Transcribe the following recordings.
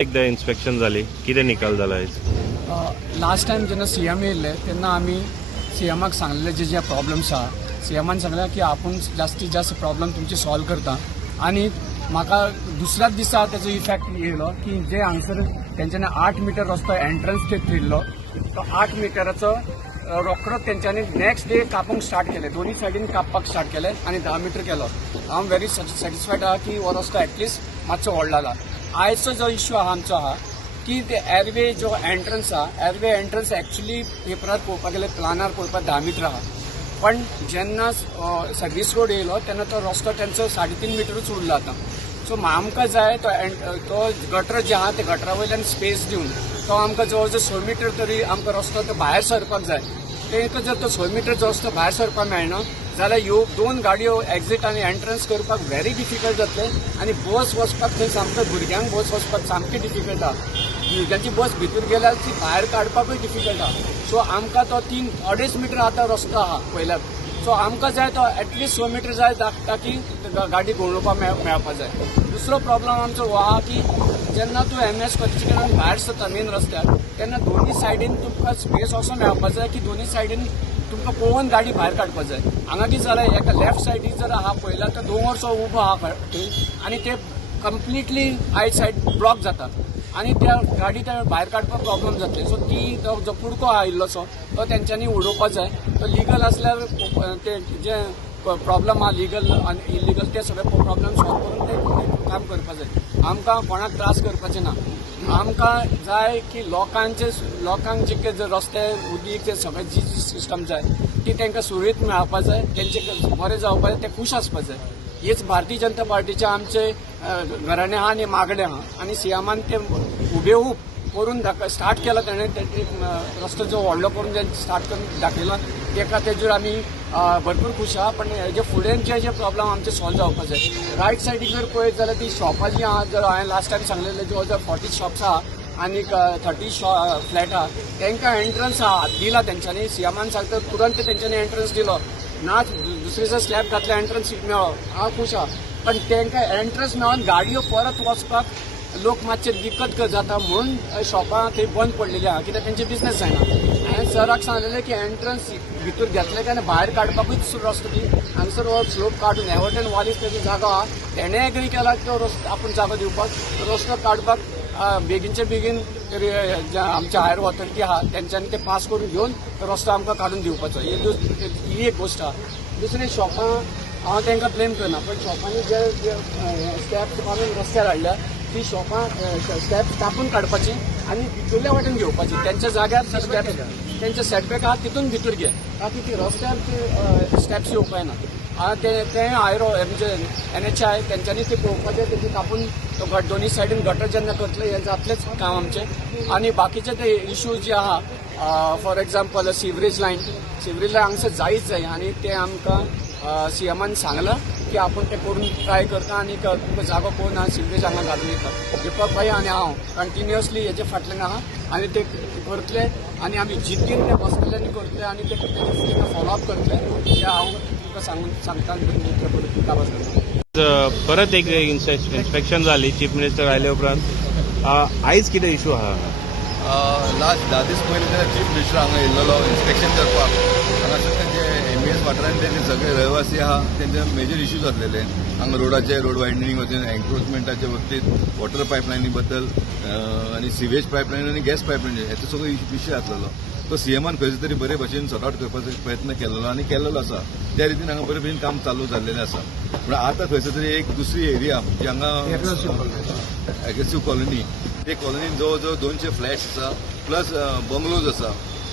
एकदा इन्स्पेक्शन झाली, किती निकाल झाला? लास्ट टाइम जेन्ना सीएम येयल्ले तेन्ना आमी सीएमाक सांगलेले जे प्रॉब्लम्स आहा सीएमान सांगलें की आपूण जास्तीत जास्त प्रॉब्लम तुमचे सॉल्व करता. आणि म्हाका दुसऱ्याच दिसा तेजो इफेक्ट येयलो की जे हांगसर तेंच्यांनी 8 मीटर रस्तो एंट्रन्स ते थिल्लो तो 8 मीटराचो रोखडोच तेंच्यांनी नेक्स्ट डे कापूंक स्टार्ट केले. दोन्ही सायडीन कापपाक स्टार्ट केले आणि 10 मीटर केलो. हांव व्हेरी सॅटिस्फायड आहा की हो रस्तो एटलिस्ट मातसो व्हडला. आयचो जो इश्यू आहा आमचो आहा की ते एअरवे जो एंट्रन्स आहा एअरवे एंट्रन्स एक्चुअली पेपरार पळोवपाक गेल्यार प्लानार पळोवपाक 10 मीटर आहा. पण जेन्ना सर्वीस रोड येयलो तेन्ना तो रस्तो तेंचो 3.5 मीटरूच उरलो आतां. सो आमकां जाय तो गटर जे आहा ते गटरा वयल्यान स्पेस दिवन तो आमकां जवळ जवळ 6 मीटर तरी आमकां रस्तो तो भायर सरपाक जाय. ताका जर तो 6 मीटर जो रस्तो भायर सरपाक मेळना जाल्यार ह्यो 2 गाडयो एक्झिट आनी एंट्रन्स करपाक व्हेरी डिफिकल्ट जातले. आनी बस वचपाक थंय सामको भुरग्यांक बस वचपाक सामकें डिफिकल्ट आहा. भुरग्यांची बस भितर गेल्यार ती भायर काडपाकूय डिफिकल्ट आहा. सो आमकां तो 3-2.5 मीटर आतां रस्तो आहा पयल्यार. सो आमकां जाय तो एटलिस्ट 6 मीटर जाय ताकी गाडी घुंवडोवपाक मेळपाक जाय. दुसरो प्रॉब्लम आमचो हो आहा की जेन्ना तूं MS कॉलेजीच्यान भायर सरता मेन रस्त्यार तेन्ना दोन्ही सायडीन तुमकां स्पेस असो मेळपाक जाय की दोन्ही सायडीन तुमकां पळोवन गाडी भायर काडपाक जाय. हांगा कितें जालें एका लेफ्ट सायडीक जर आहा पळयल्यार तो दोंगरसो उबो आहा थंय आनी ते कंप्लिटली आयट सायड ब्लॉक जाता आनी त्या गाडी त्या भायर काडपाक प्रॉब्लम जातले. सो ती जो कुडको आहा इल्लोसो तो तेंच्यांनी उडोवपाक जाय. तो लिगल आसल्यार ते जे प्रॉब्लम आहा लिगल आनी इलिगल ते सगळे प्रॉब्लम सॉल्व करून ते काम करपाक जाय. आमकां कोणाक त्रास करपाचें ना. आमकां जाय की लोकांक जे रस्ते उदीक ते सगळे जी सिस्टम जाय ती तांकां सुरळीत मेळपाक जाय. तेंचे बरें जावपाक जाय ते खूश आसपाक जाय. हेच भारतीय जनता पार्टीचे आमचे घराणे आहा आनी मागणे आहा. आनी सीएमान ते हुबेहूब करून स्टार्ट केला ताणें रस्तो जो व्हडलो करून जे स्टार्ट करून दाखयला तेजेर आमी भरपूर खूश आहा. पण हेजे फुडेंचे जे प्रॉब्लम आमचे सॉल्व जावपाक जाय. रायट सायडीक जर पळयत जाल्यार ती शॉपां जी आहा जर हांवें लास्ट टायम सांगलेले जवळ जवळ 40 शॉप्स आहा आनी 30 फ्लॅट आहा तांकां एंट्रन्स आहा दिला तेंच्यांनी. सीएमान सांगता तुरंत तेंच्यांनी एंट्रन्स दिलो ना. दुसरे जर स्लॅब घातले एंट्रन्स मेळ्ळो हांव खूश आहा. पण तांकां एंट्रन्स मेळोन गाडयो परत वचपाक लोक मातशे दिक्कत जाता म्हणून शॉपां थंय बंद पडलेली आहा कित्याक तेंचे बिझनेस जायना. हांवें सराक सांगलेलें की एंट्रन्स भितर घेतले काय भायर काडपाकूच रस्तो दी हांगसर हो स्लोप काडून एवर्टन वॉलीस तेजो जागो आहा तेणें एग्री केला तो रस्तो आपूण जागो दिवपाक रस्तो काडपाक बेगीनचे बेगीन आमचे हायर ऑथॉरिटी आहा तेंच्यांनी ते पास करून घेवन रस्तो आमकां काडून दिवपाचो. ही एक गोश्ट आहा. दुसरी शॉपां हांव तांकां ब्लेम करना पण शॉपांनी जे स्टेप्स मारून रस्त्यार हाडल्या ती शॉपां स्टेप्स कापून काडपाची आनी भितरल्या वाटेन घेवपाची. तेंच्या जाग्यार स्टेप्स तेंचे सेटबॅक आहा तितून भितर घे ताकी ती रस्त्यार ती स्टेप्स येवपाय ना. ते हायर म्हणजे NHI तेंच्यांनी ते पळोवपाचें तेजी कापून दोन्ही सायडीन गटर जेन्ना करतले हें जातलेंच काम आमचें. आनी बाकीचे ते इश्यूज जे आहा फॉर एक्झाम्पल सिवरेज लायन हांगसर जायच जाय आनी ते आमकां सीएमान सांगलां की आपूण ते करून ट्राय करता आनी तुमकां जागो पळोवन हांव सिवरेज हांगा घालून येता. दीपक भाई आनी हांव कंटिन्युअसली हेजे फाटल्यान आहा आनी ते करतले आनी आमी जिद्दीन ते बसतले करतले आनी ते फॉलोअप करतले हे हांव तुमकां सांगता काबार करता. परत एक इन्स्पेक्शन झाली चीफ मिनिस्टर आयले उपरांत. आयज कितें इशू आहा? लास्ट 10 दीस पयलीं चीफ मिनिस्टर हांगा येयल्लो इन्स्पेक्शन करपाक. हांगासर तेंचे MES वाठारांत तेंचे सगळे रहिवासी आहा तेंचे मेजर इश्यूज जातलेले हांगा रोड वायडनिंग वचून एन्क्रोचमेंटाच्या बाबतींत वॉटर पायपलायनी बद्दल आनी सिवेज पायपलायन आनी गॅस पायपलायन हेचो सगळो विशय जातलो. तो सीएमान खंयचे तरी बरे भशेन सॉर्ट आउट करपाचो प्रयत्न केलेलो आनी केलेलो आसा त्या रितीन हांगा बरे भशेन काम चालू जाल्लेलें आसा पूण आतां खंयचो तरी एक दुसरी एरिया जी हांगा एग्रेसिव्ह कॉलनी ते कॉलनीन जवळ जवळ 200 फ्लॅट्स आसा प्लस बंगलोज आसा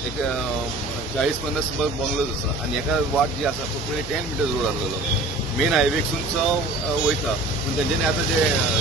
एक 40-50 बंगलोज आसा आनी एका वाट जी आसा पळय 10 मिटर रोड आसलेलो मेन हायवेकसून वयता पूण तेंच्यांनी आतां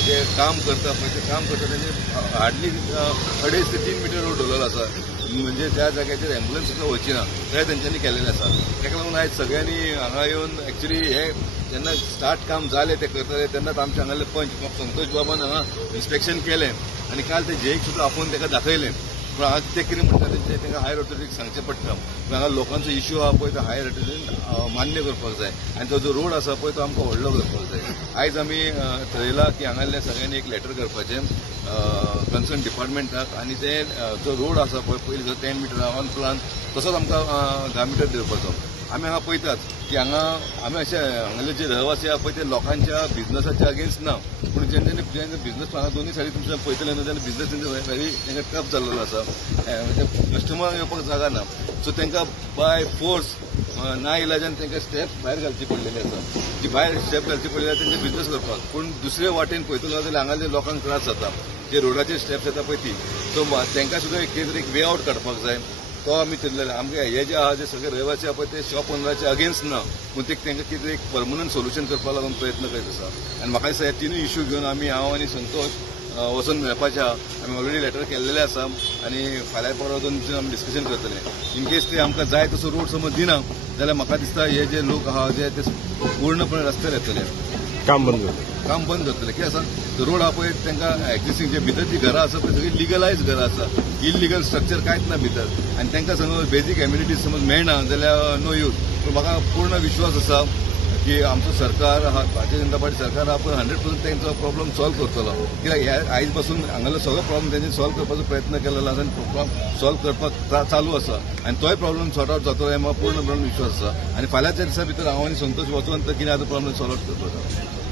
जे काम करता पळय ते काम करता तेंचे हार्डली 2.5 ते 3 मिटर रोड दवरलेलो आसा म्हणजे त्या जाग्याचेर एम्ब्युलन्स सुद्दां वयची ना तें तेंच्यांनी केलेलें आसा ताका लागून आयज सगळ्यांनी हांगा येवन एक्चुली हे जेन्ना स्टार्ट काम जालें ते करताले तेन्नाच आमचे हांगाले पंच संतोष बाबान हांगा इन्स्पेक्शन केलें आनी काल ते जेईक सुद्दां आपोवन ताका दाखयलें पूण हांगा ते कितें म्हणटा तांकां हायर ऑथॉरिटीक सांगचें पडटा पूण हांगा लोकांचो इश्यू आहा पळय तो हायर ऑथॉरिटीन मान्य करपाक जाय आनी तो जो रोड आसा पळय तो आमकां व्हडलो करपाक जाय आयज आमी थरयला की हांगाल्या सगळ्यांनी एक लेटर करपाचें कन्सर्न डिपार्टमेंटाक आनी ते जो रोड आसा पळय पयलीं जो 10 मिटर ऑन प्लान तसोच आमकां 10 मिटर दिवपाचो आमी हांगा पळयतात की हांगा आमी अशे हांगाले जे रहिवासी आहा पळय ते लोकांच्या बिझनसाच्या अगेन्स्ट ना पूण जेन्ना बिझनस हांगा दोनूय सायडी तुमचे पळयतले न्हू तेन्ना बिझनस तेंचो व्हेरी तांकां टफ जाल्लो आसा म्हणजे कस्टमर येवपाक जागा ना सो तांकां बाय फोर्स ना इलाजान तांकां स्टेप्स भायर घालची पडलेली आसा जी भायर स्टेप घालची पडलेली आसा तेंचे बिझनस करपाक पूण दुसरे वाटेन पळयतलो जाल्यार हांगाले लोकांक त्रास जाता जे रोडाचेर स्टेप्स येता पळय ती सो तांकां सुद्दां कितें तरी एक वे आवट काडपाक जाय तो आमी चिंतलेले आमगे हे जे आहा जे सगळे रहिवासी आहा पळय ते शॉप ओनराच्या अगेन्स्ट ना पूण तांकां कितें एक परमनंट सोल्युशन करपा लागून प्रयत्न करीत आसा आनी म्हाका दिसता हे तिनूय इश्यू घेवन हांव आनी संतोष वचून मेळपाचे आहा आमी ऑलरेडी लेटर केल्लेले आसा आनी फाल्यां परवा दोन दिवसांनी आमी डिस्कशन करतले इन केस ते आमकां जाय तसो रोड समज दिना जाल्यार म्हाका दिसता हे जे लोक आहा जे ते पूर्णपणे रस्त्यार येतले काम बंद करतले काम बंद करतले कित्याक सांग रोड आहा पळय तांकां एक्झिस्टींग जे भितर जी घरां आसा पळय सगळी लिगलायज घरां आसा इलिगल स्ट्रक्चर कांयच ना भितर आनी तांकां समज बेजीक एम्युनिटीज समज मेळना जाल्यार नो यूज पूण म्हाका पूर्ण विश्वास आसा की आमचो सरकार आहा भारतीय जनता पार्टी सरकार आहा पण 100% तांचो प्रॉब्लेम सॉल्व करतलो कित्याक ह्या आयज पासून हांगालो सगळो प्रॉब्लेम तेंच्यांनी सॉल्व करपाचो प्रयत्न केलेलो आसा आनी प्रॉब्लेम सॉल्व करपाक चालू आसा आनी तोय प्रॉब्लेम सॉर्ट आउट जातलो हे म्हाका पूर्णपणे विश्वास आसा आनी फाल्यांच्या दिसा भितर हांव आनी संतोश वचून कितें आतां प्रॉब्लेम सॉल्व आउट करतलो